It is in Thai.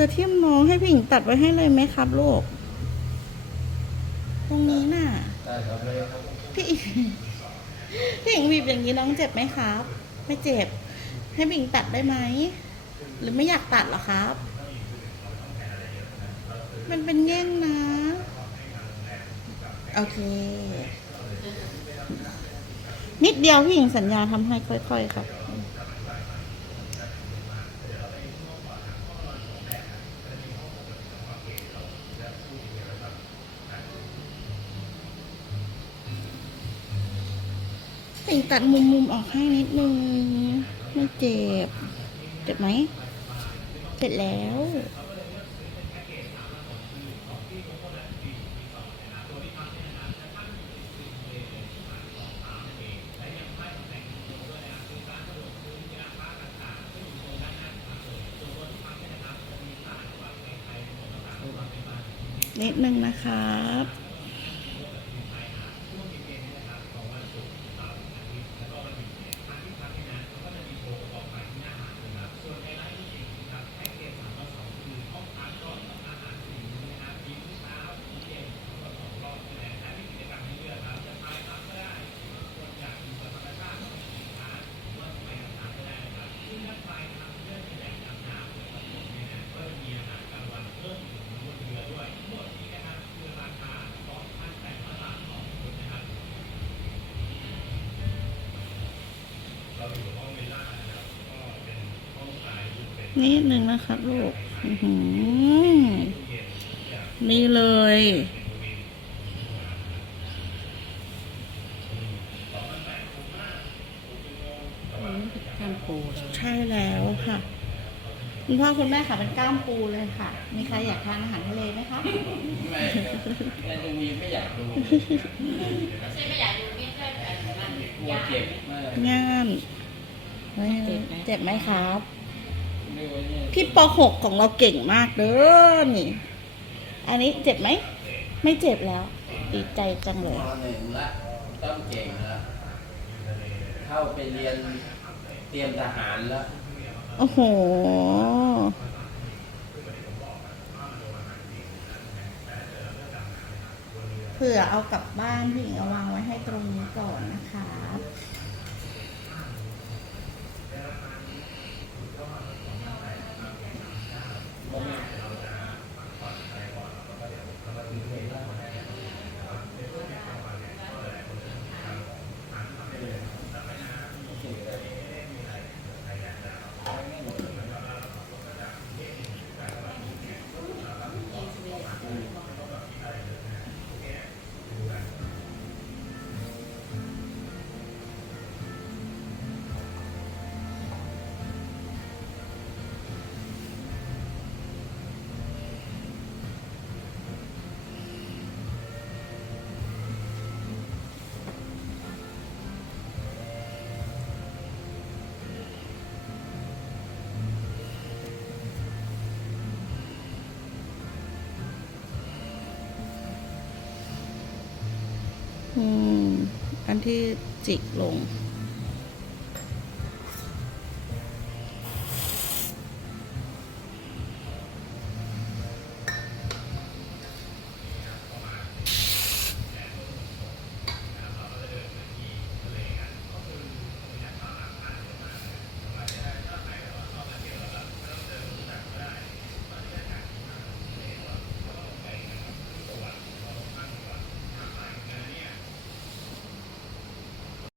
จะทิ่มน้องให้พี่หญิงตัดไว้ให้เลยไหมครับลูก ตรงนี้น่ะได้ครับเลยครับพี่พี่หญิงบีบอย่างนี้น้องเจ็บไหมครับ ไม่เจ็บ ให้พี่หญิงตัดได้ไหม หรือไม่อยากตัดเหรอครับ มันเป็นแง่งนะ โอเค นิดเดียวพี่หญิงสัญญาทำให้ค่อย ๆ ครับ ติ่งตัดมุมมุมๆออกให้นิดนึง ไม่เจ็บ เจ็บไหม เสร็จแล้วนิดนึงนะครับ นิดนึงนะครับลูกอื้อหือนี่เลยกล้ามปูเลย ใช่แล้วค่ะ คุณพ่อคุณแม่ค่ะเป็นกล้ามปูเลยค่ะ มีใครอยากทานอาหารทะเลไหมคะ ไม่ครับในดูมีไม่อยากดูไม่ใช่ไม่อยากดูไม่ใช่แบบนั้นกลัวเจ็บมากงาน เฮ้ยเจ็บไหมครับดูไว้เนี่ยพี่ป .6 ของเราเก่งมากเด้อนี่ อันนี้เจ็บไหม ไม่เจ็บแล้ว ดีใจจังเลยมหนึ่งละต้องเก่งละเข้าไปเรียนเตรียมทหารแล้ว โอ้โหเผื่อเอากลับบ้านพี่หญิงเอาวางไว้ให้ตรงนี้ก่อนนะคะ อืมอันที่จิกลง